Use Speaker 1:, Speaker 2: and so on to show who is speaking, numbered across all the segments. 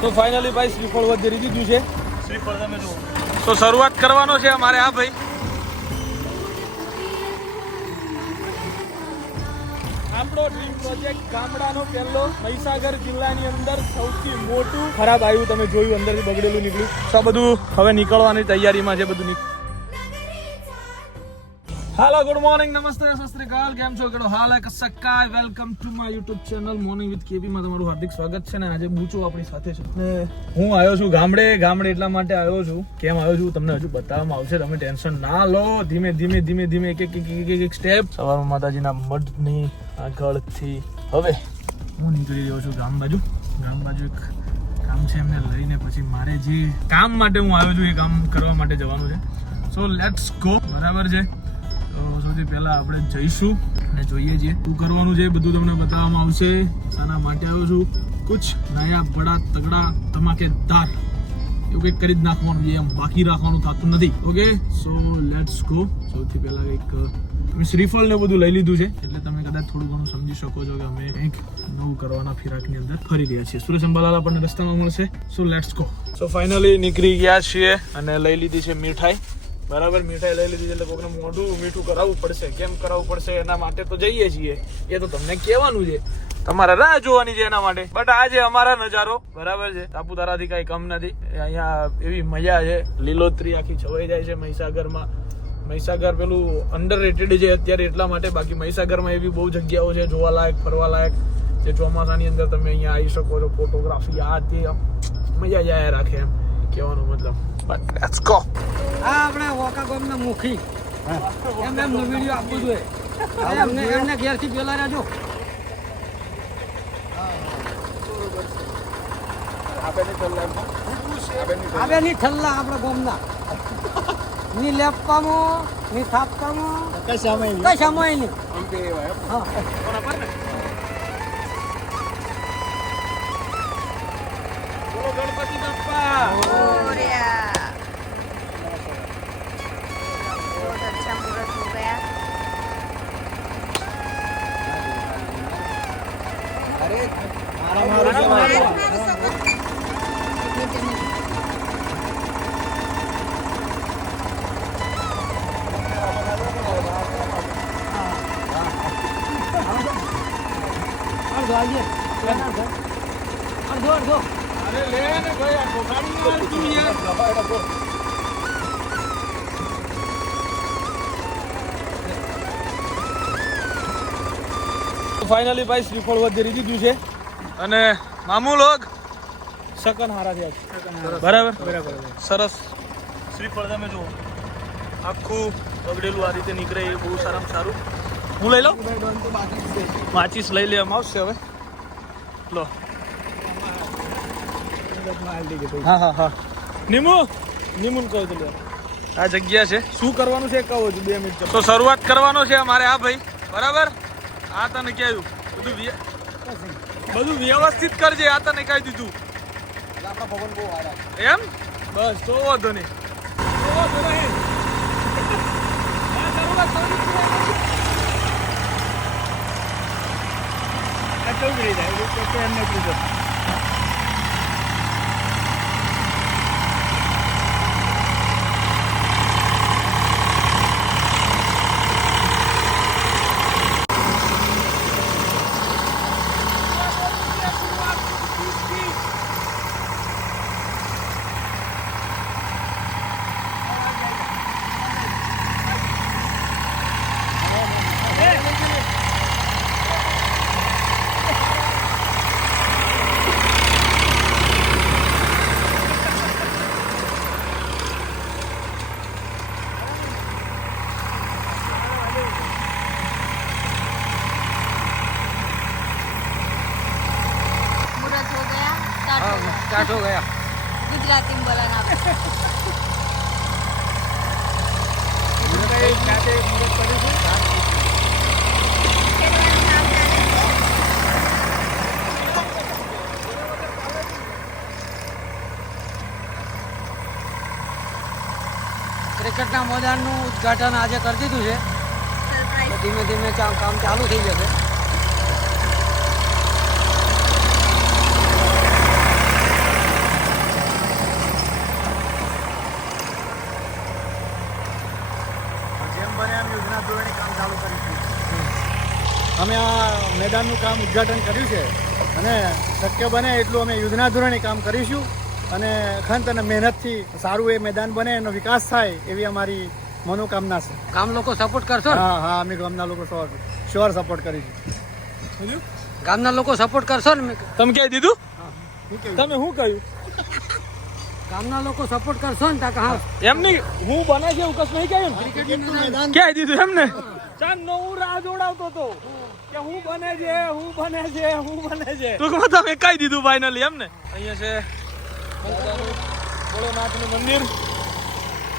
Speaker 1: તો ફાઇનલી ભાઈ શ્રીફળ વધેરી દીધું છે.
Speaker 2: શ્રીફળ તમે જુઓ.
Speaker 1: તો શરૂઆત કરવાનો છે અમારે આ ભાઈ. આપણો ડ્રીમ પ્રોજેક્ટ ગામડાનો પહેલો મહીસાગર જિલ્લાની અંદર સૌથી મોટું ખરાબ આવ્યું તમે જોયું અંદરથી બગડેલું નીકળ્યું. તો બધું હવે નીકળવાની તૈયારીમાં છે બધું નીક- હાલો ગુડ મોર્નિંગ નમસ્તે સત કેમ છો? કેડો હાલ એક સક્કા welcome to my YouTube channel morning with KB માં તમારું હાર્દિક સ્વાગત છે ને આજે બૂચો આપણી સાથે છે. ને હું આવ્યો છું ગામડે. ગામડે એટલા માટે આવ્યો છું. કેમ આવ્યો છું? તમને હજુ બતાવવામાં આવશે. તમે ટેન્શન ના લો. ધીમે ધીમે ધીમે ધીમે એક એક એક એક એક એક સ્ટેપ સવારમાં માતાજીના મઢની આગળથી હવે હું નીકળી રહ્યો છું ગામ બાજુ. ગામ બાજુ એક કામ છે એમને લઈને પછી મારે જે કામ માટે હું આવ્યો છું એ કામ કરવા માટે જવાનું છે. સો લેટ્સ ગો બરાબર છે? તો સૌથી પહેલા આપણે જઈશું અને જોઈએ છીએ શું કરવાનું છે બધું તમને બતાવવામાં આવશે. શાના માટે આવ્યો છું. કુછ નયા બડા તગડા ધમાકેદાર એવું કંઈક કરી જ નાખવાનું છે, એમ બાકી રાખવાનું થતું નથી. ઓકે સો લેટ્સ ગો સૌથી પહેલા અમે શ્રીફળ ને બધું લઈ લીધું છે. એટલે તમે કદાચ થોડું ઘણું સમજી શકો છો કે અમે કંઈક નવું કરવાના ફિરાકની અંદર ફરી રહ્યા છીએ. સુરેશ અંબાલાલ આપણને રસ્તામાં મળશે. So let's go so finally નીકળી ગયા છીએ અને લઈ લીધી છે મીઠાઈ. બરાબર, મીઠાઈ લઈ લીધી એટલે કોકને મોઢું મીઠું કરાવવું પડશે. કેમ કરાવવું પડશે? એના માટે તો જઈએ છીએ. એ તો તમને કહેવાનું છે. તમારે રાહ જોવાની છે એના માટે. બટ આ જે અમારા નજારો. બરાબર છે? સાપુતારાથી કઈ કમ નથી. અહીંયા એવી મજા છે. લીલોતરી આખી છવાઈ જાય છે મહીસાગરમાં. મહીસાગર પેલું અંડર રેટેડ છે અત્યારે એટલા માટે. બાકી મહીસાગરમાં એવી બહુ જગ્યાઓ છે જોવાલાયક, ફરવાલાયક, જે ચોમાસાની અંદર તમે અહીંયા આવી શકો છો. ફોટોગ્રાફી આ તે મજા જાય રાખે એમ. કહેવાનો મતલબ. બટ લેટ્સ ગો
Speaker 3: આપણે વોકા ગામના મુખી. એમ એમ વીડિયો આપવો જોઈએ એમને એમને ઘેરથી પેલા રહેજો. આબે ની ઠલ્લા આપણા ગામના. ની લેપવામાં ની થાપવામાં કઈ સમય નહીં. હા.
Speaker 1: ફાઇનલી ભાઈ શ્રીફળ વધેરી દીધું છે. અને મામુ લોગ સકન હારા થયા બરાબર બરાબર? સરસ. શ્રીફળ તમે જુઓ. આખું બગડેલું આ રીતે નીકળે એ બહુ સારામાં સારું. હું લઈ લઉં? માચીસ લઈ લેવામાં આવશે હવે. લો. હા હા હા. નિમુ નિમુન કહો તો આ જગ્યા છે. શું કરવાનું છે કહો છું બે મિનિટ તો શરૂઆત કરવાનો છે અમારે આ ભાઈ. બરાબર? આ તને કહ્યું બધું બધું વ્યવસ્થિત કરજે આ તને કહી દીધું. એમ? બસ તો વાંધો નહીં. કેવું રહી જાય એમને કીધું
Speaker 3: ક્રિકેટના મેદાનનું ઉદ્ઘાટન આજે કરી દીધું છે. ધીમે ધીમે કામ ચાલુ થઈ જશે.
Speaker 2: મેદાનના ધોરણે કામ ચાલુ કરીશું. અમે આ મેદાનનું કામ ઉદ્ઘાટન કર્યું છે અને શક્ય બને એટલું અમે યુદ્ધના ધોરણે કામ કરીશું અને અખંત અને મહેનતથી સારું એ મેદાન બને એનો વિકાસ થાય એવી અમારી મનોકામના છે.
Speaker 3: ગામ લોકો સપોર્ટ કરશો
Speaker 2: હા હા અમે ગામના લોકો શ્યોર શ્યોર સપોર્ટ કરીશું.
Speaker 3: ગામના લોકો સપોર્ટ કરશો ને?
Speaker 1: તમે કહી દીધું? તમે શું કહ્યું?
Speaker 3: ગામના લોકો સપોર્ટ કરશો ને તાકા હા.
Speaker 1: એમ નહીં હું બને છે કશું નહીં કહ્યું
Speaker 2: ક્રિકેટ
Speaker 1: ક્યાંય દીધું એમને ચાંદ નો હું રાહ જોડાવતો હતો કે હું બને છે હું બને છે હું બને છે. ટૂંકમાં તમે કહી દીધું ફાઇનલી એમ ને? અહીંયા છે ભોળેનાથનું મંદિર.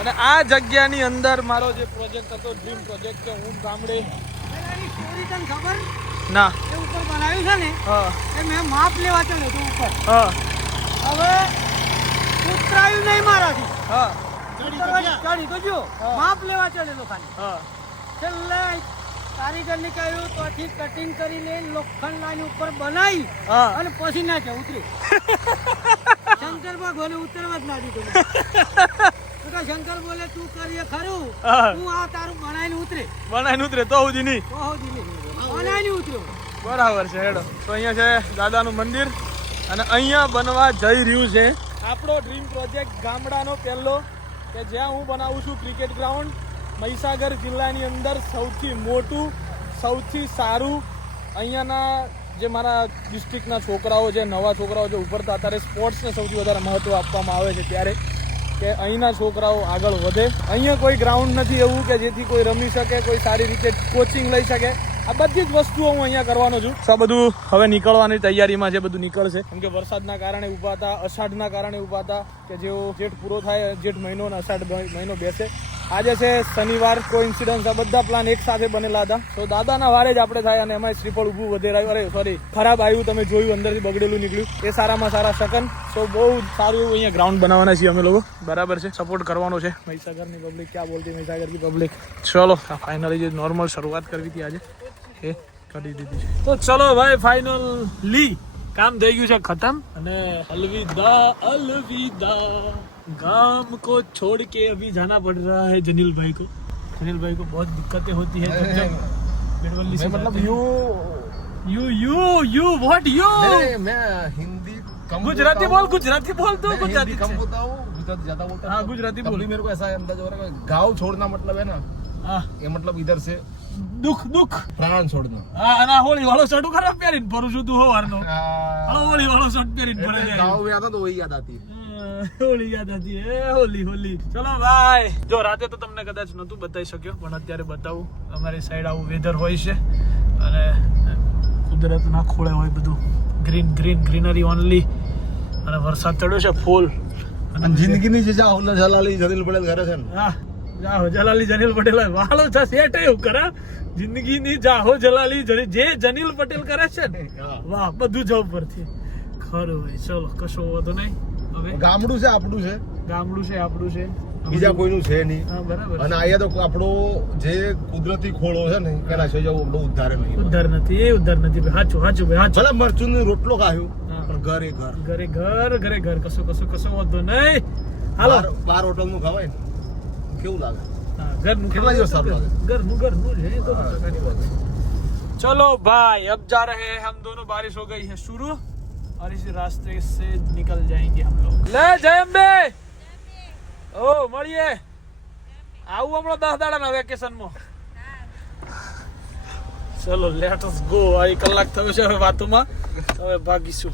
Speaker 1: અને આ જગ્યાની અંદર મારો જે પ્રોજેક્ટ હતો ડ્રીમ પ્રોજેક્ટ કે હું ગામડે
Speaker 3: એની સ્ટોરી તને ખબર?
Speaker 1: ના.
Speaker 3: એ ઉપર બનાવ્યું છે ને?
Speaker 1: હા.
Speaker 3: એ મેં માપ લેવા ચાલ્યો તો ઉપર.
Speaker 1: હા.
Speaker 3: હવે ઉતરાયું નહીં મારાથી.
Speaker 1: હા.
Speaker 3: ચડી તો જો માપ લેવા ચડેલો ખાલી
Speaker 1: હા.
Speaker 3: છેલ્લે કારીગર ને કહ્યું તો આથી કટિંગ કરીને લોખંડ લાઈન ઉપર બનાવી અને પછી નાખે ઉતરી. શંકર ભગવાને ઉતરવા જ ના દીધું શંકર બોલે તું કરીએ ખરું.
Speaker 1: હું.
Speaker 3: આ તારું બનાવીને ઉતરે.
Speaker 1: બનાવીને ઉતરે તો સુધી નહીં.
Speaker 3: તો સુધી નહીં. બનાવીને ઉતર્યો.
Speaker 1: બરાબર છે હેડો. તો અહીંયા છે દાદાનું મંદિર અને અહીંયા બનવા જઈ રહ્યું છે આપણો ડ્રીમ પ્રોજેક્ટ ગામડાનો પહેલો કે જ્યાં હું બનાવું છું ક્રિકેટ ગ્રાઉન્ડ મહીસાગર જિલ્લાની અંદર સૌથી મોટું, સૌથી સારું, અહીંયાના જે મારા ડિસ્ટ્રિક્ટના છોકરાઓ છે, નવા છોકરાઓ જે ઉભરતા અત્યારે સ્પોર્ટ્સને સૌથી વધારે મહત્ત્વ આપવામાં આવે છે ત્યારે કે અહીંના છોકરાઓ આગળ વધે. અહીંયા કોઈ ગ્રાઉન્ડ નથી એવું કે જેથી કોઈ રમી શકે, કોઈ સારી રીતે કોચિંગ લઈ શકે. આ બધી જ વસ્તુઓ હું અહીંયા કરવાનો છું. તો બધું હવે નીકળવાની તૈયારીમાં છે બધું નીકળશે. કેમ કે વરસાદના કારણે ઊભા હતા અષાઢના કારણે ઊભા હતા કે જેવો જેઠ પૂરો થાય જેઠ મહિનો અને અષાઢ મહિનો બેસે. આજે છે શનિવાર કો ઇન્સિડન્સ આ બધા પ્લાન એક સાથે બનેલા હતા. તો દાદાના વારે જ આપણે થાય અને એમાં શ્રીફળ ઊભું વધેરાયું. અરે સોરી ખરાબ આવ્યું તમે જોયું અંદરથી બગડેલું નીકળ્યું. એ સારામાં સારા શકન તો બહુ સારું એવું અહીંયા ગ્રાઉન્ડ બનાવવાના છીએ અમે લોકો. બરાબર છે. સપોર્ટ કરવાનો છે. મહીસાગરની પબ્લિક ક્યાં બોલતી મહીસાગર की પબ્લિક ચલો ફાઇનલી જે નોર્મલ શરૂઆત કરવી હતી આજે. તો ચલો ભાઈ ફાઇનલી કામ થઈ ગયું છે ખતમ અને અલવિદા અલવિદા गांव को छोड़ के अभी जाना पड़ रहा है जनील भाई को जनील भाई को बहुत दिक्कतें होती है जब जब बिरवली से मतलब you you you you what you
Speaker 4: नहीं, मैं हिंदी कम
Speaker 1: गुजराती
Speaker 4: बोलता
Speaker 1: बोल
Speaker 4: हूँ।
Speaker 1: गुजराती बोल तो
Speaker 4: मैं
Speaker 1: गुजराती
Speaker 4: हिंदी कम
Speaker 1: से।
Speaker 4: बोलता हूँ गुजराती ज्यादा बोलता
Speaker 1: हाँ,
Speaker 4: हूँ।
Speaker 1: गुजराती
Speaker 4: तब
Speaker 1: बोल।
Speaker 4: भी मेरे को ऐसा अंदाज हो रहा है कि गाँव छोड़ना मतलब है ना
Speaker 1: હા
Speaker 4: ये मतलब इधर से
Speaker 1: દુખ દુખ.
Speaker 4: પ્રાણ છોડનો.
Speaker 1: હા અને હોળી વાળો શર્ટ ખરાબ પહેરીને ભરું છું તું હોવારનો હોળી વાળો શર્ટ પહેરીને ફરે છે.
Speaker 4: ગાવ યાદ તો હોળી યાદ
Speaker 1: આતી. હોળી યાદ હતી એ હોલી હોલી. ચલો ભાઈ જો રાતે તો તમને કદાચ નતું બતાવી શક્યો પણ અત્યારે બતાવું. અમારી સાઈડ આવું વેધર હોય છે. અને કુદરતના ખોળે હોય બધું. ગ્રીન ગ્રીન ગ્રીનરી ઓનલી અને વરસાદ ચડ્યો છે ફૂલ
Speaker 4: અને જિંદગીની જે જાહુલ જલાલી જરીલ પડેલ ઘરે છે ને.
Speaker 1: હા. જાહો જલાલી જનીલ પટેલ વાળો છે સેટ એવું કરા. જિંદગીની જાહો જલાલી જે જનીલ પટેલ કરે છે ને વાહ બધું જ પરથી ખરું ભાઈ ચલો કશો વાંધો નહીં. હવે?
Speaker 4: ગામડું છે આપણું છે.
Speaker 1: ગામડું છે આપણું છે.
Speaker 4: બીજા કોઈનું છે નહીં.
Speaker 1: બરાબર
Speaker 4: અને અહીંયા તો આપણો જે કુદરતી ખોળો છે ને એના છે જવું આપણું ઉદ્ધાર
Speaker 1: ઉદ્ધાર નથી એ ઉદ્ધાર નથી ભાઈ. હાચું હાચું ભાઈ હાચું.
Speaker 4: ભલે મરચું રોટલો ખાયો. પણ ઘર ઘર.
Speaker 1: ઘરે ઘર ઘરે ઘર. કશો કશો કશો વાંધો નહીં. હાલો.
Speaker 4: બાર- બાર હોટલનું ખવાય ને. કેવું લાગે
Speaker 1: હા, ઘરનું
Speaker 4: કેટલા દિવસ સારું લાગે?
Speaker 1: ઘરનું ઘરનું છે એ તો પ્રકારની વાત છે. चलो भाई अब जा रहे हैं हम दोनों बारिश हो गई है शुरू और इसी रास्ते से निकल जाएंगे हम लोग ले जय अंबे ઓ મળીએ આવું હમણાં દસ દાડાના વેકેશનમાં ચલો લેટ અસ ગો આ એક કલાક થયો છે હવે વાતોમાં હવે ભાગીશું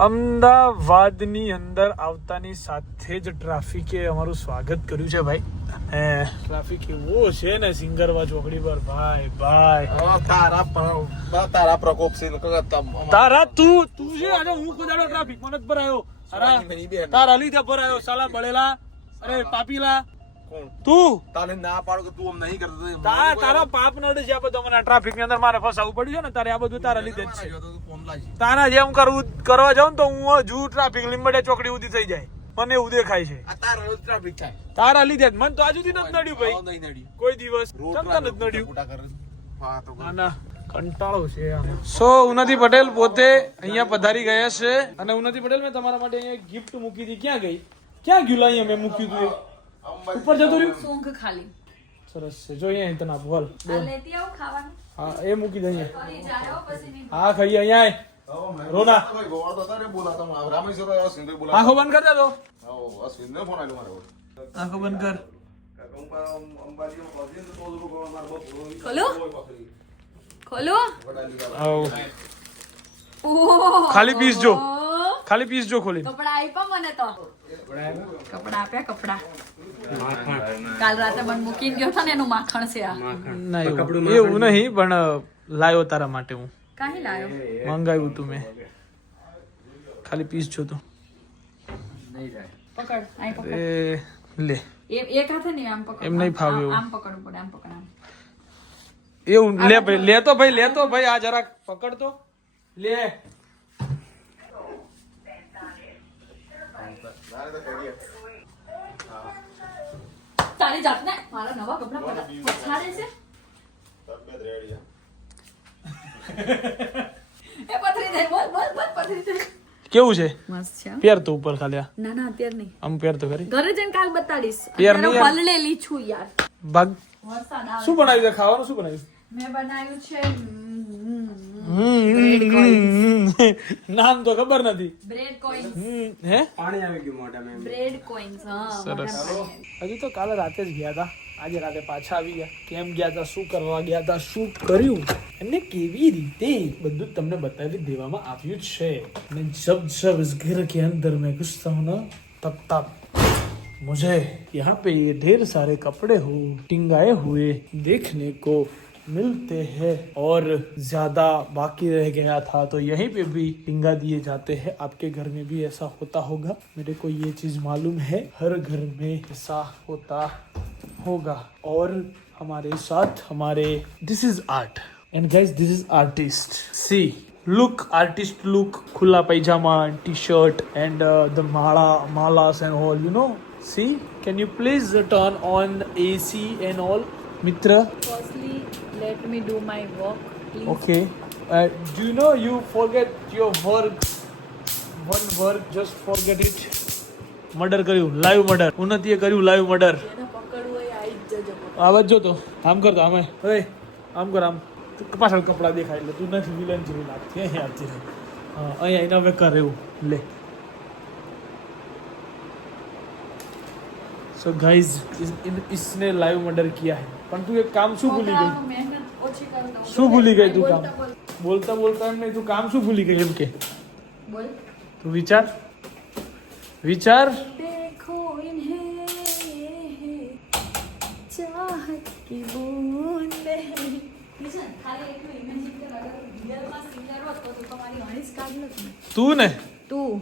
Speaker 1: અમદાવાદની અંદર આવતાની સાથે જ ટ્રાફિકે અમારું સ્વાગત કર્યું છે ભાઈ. અને ટ્રાફિક એવો છે ને સિંગરવા ચોકડી પર. ભાઈ ભાઈ.
Speaker 4: તારા પર- તારા પ્રકોપ છે
Speaker 1: તારા તું તું છે? આજે હું કુદાડો ટ્રાફિક મને
Speaker 4: મેરી બેન.
Speaker 1: તારા લીધે ભરાયો સાલા બળેલા. અરે પાપીલા? તું?
Speaker 4: તારે ના પાડો કે તું આમ નહીં કરતો તો
Speaker 1: તારા તારા પાપ નડે છે આ બધું મને ટ્રાફિકની અંદર મારે ફસાવું પડ્યું છે ને તારે આ બધું તારા લીધે જ છે. તારા જેમ કરવું કરવા જાઉં ને તો હું જુ ટ્રાફિક લીંબડે ચોકડી ઉધી થઈ જાય. મને એવું દેખાય છે.
Speaker 4: તારા ટ્રાફિક થાય.
Speaker 1: તારા લીધે જ. મને તો આજુથી નથી નડ્યું ભાઈ. કોઈ દિવસ. ચમતા નથી નડ્યું?
Speaker 4: હા, તો
Speaker 1: ના કંટાળો છે સો ઉન્નતિ પટેલ પોતે અહીંયા પધારી ગયા છે. અને ઉન્નતિ પટેલ મેં તમારા માટે અહીંયા ગિફ્ટ મૂકી હતી. ક્યાં ગઈ? ક્યાં ગયું અહીંયા મેં મૂક્યું હતું? ઉપર જતો રહ્યું?
Speaker 5: સૂંઘ ખાલી.
Speaker 1: સરસ છે. જો અહીંયા તને આપું હાલ.
Speaker 5: આ લેતી આવું ખાવાનું.
Speaker 1: હા એ મૂકી દે અહીંયા.
Speaker 5: ફરી જાય હો પછી નહીં.
Speaker 1: હા ખાઈએ અહીંયા રોના. આંખો બંધ કર દે તો.
Speaker 4: આવો, અશ્વિનને ફોન આવ્યો મારે.
Speaker 1: આંખો બંધ કર.
Speaker 5: ખાલી
Speaker 1: પીસ જો. ખાલી પીસ જો ખોલી.
Speaker 5: કપડા આપ્યા મને તો. કપડા આપ્યા કપડા. કાલ રાતે મને મૂકીને ગયો હતો ને એનું માખણ છે આ.
Speaker 1: ના એવું. એવું નહીં પણ લાયો તારા માટે હું.
Speaker 5: કાહી લાયો?
Speaker 1: મંગાવ્યું તું મેં. ખાલી પીસ જો તો.
Speaker 5: પકડ અહીં પકડ.
Speaker 1: એ લે.
Speaker 5: એ એક હાથે નહીં આમ પકડ.
Speaker 1: એમ નહીં ફાવે એવું.
Speaker 5: આમ પકડવું પડે આમ પકડ આમ.
Speaker 1: એવું લે ભાઈ લેતો ભાઈ લેતો ભાઈ આ જરાક પકડતો. લે.
Speaker 5: તારી જાતને મારા નવા કપડા પછાડે છે?
Speaker 4: તબિયત રેડી
Speaker 5: એ પથરી દે બોલ બોલ બોલ પથરી દે.
Speaker 1: કેવું છે?
Speaker 5: મસ્ત છે
Speaker 1: પહેર તો ઉપર ખાલી.
Speaker 5: ના ના અત્યારે નહીં.
Speaker 1: આમ પહેર તો ખરી?
Speaker 5: ઘરે જઈને કાલ બતાડીશ.
Speaker 1: યાર, નહીં
Speaker 5: પલળેલી છું યાર.
Speaker 1: ભાગ. શું બનાવ્યું છે? ખાવાનું શું બનાવ્યું
Speaker 5: મેં બનાવ્યું છે
Speaker 1: નામ તો ખબર નથી
Speaker 5: બ્રેડ કોઇન્સ
Speaker 1: હમ, હે
Speaker 5: બ્રેડ કોઇન્સ હા
Speaker 1: સરસ.
Speaker 5: મોઢામાં પાણી આવે.
Speaker 1: હજી તો કાલે રાતે જ ગયા હતા આજે રાતે પાછા આવી ગયા કેમ ગયા હતા શું કરવા ગયા હતા શું કર્યું અને કેવી રીતે બધું જ તમને બતાવી દેવામાં આવ્યું છે અને જબ જબ इस घर के अंदर मैं घुसता हूँ ना तब तब मुझे यहाँ पे ये ढेर सारे कपड़े हो टिंगाए हुए देखने को मिलते हैं और ज़्यादा बाकी रह गया था तो यहीं पे भी टिंगा दिए जाते हैं। आपके घर में भी ऐसा होता होगा। मेरे को ये चीज़ मालूम है हर घर में ऐसा होता होगा। और हमारे साथ हमारे this is art and guys this is artist C look artist look खुला पैजामा T shirt and uh, the mala malas and all you know? See can you please turn on ac and all? Mitra
Speaker 5: Firstly, let me do my work, please.
Speaker 1: okay. Uh, do you know you forget your work one work just forget it? Murder કર્યું live murder ઉન્નતિએ કર્યું live murder
Speaker 5: જેને પકડવું હોય આવી જ જજો.
Speaker 1: આવાજ જો તો આમ કરતો આમે. હવે આમ કર આમ. તું પાછળ કપડાં દેખાય એટલે તું નથી વિલન જેવી લાગતી. અહીંયા આવતી હા અહીંયા એને હવે કર એવું. લે. સો ગાઈઝ इसने લાઈવ મર્ડર કિયા है પણ તું એક કામ શું ભૂલી ગઈ
Speaker 5: છોકરાઓનું મહેનત ઓછી કરી દઉં.
Speaker 1: શું ભૂલી ગઈ તું
Speaker 5: બોલતા
Speaker 1: કામ
Speaker 5: બોલ-
Speaker 1: બોલતા બોલતા એમ નહીં તું કામ શું ભૂલી ગઈ એમ કે
Speaker 5: બોલ.
Speaker 1: તું વિચાર વિચાર
Speaker 5: देखो इन्हें चाहत की बूंदे કિશન, ખાલી એટલું imagine કર, અગર real માં singer હોત તો તું તમારી હણીસ કાઢ લેત ને.
Speaker 1: તું ને
Speaker 5: તું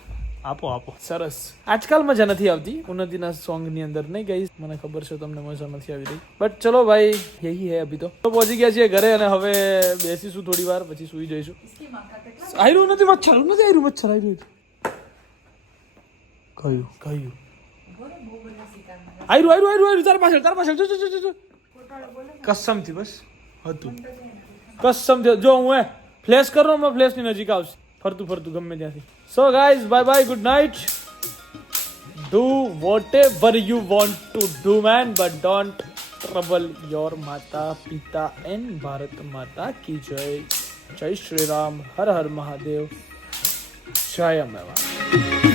Speaker 1: આપો આપો. સરસ. આજકાલ મજા નથી આવતી. ઉન્નતિના સોંગની અંદર નહીં ગઈ. મને ખબર છે, તમને મજા નથી આવી રહી. બટ ચલો ભાઈ યહી હે અભી તો. પહોંચી ગયા છીએ ઘરે અને હવે બેસીશું થોડી વાર, પછી સુઈ જઈશું. આવ્યું નથી મચ્છર નથી આવ્યું મચ્છર આવ્યું કયું? કયું? આવ્યું આવ્યું આવ્યું આવ્યું તાર પાછળ તાર પાછળ. કસમથી બસ. હતું. કસમ જો હું એ ફ્લેશ કરો હમણાં ફ્લેશની નજીક આવશે. ફરતું ફરતું ગમે ત્યાંથી so guys bye bye good night do whatever you want to do man but don't trouble your માતા પિતા એન્ડ ભારત માતા કી જય જય શ્રી રામ હર હર મહાદેવ જય અમેવા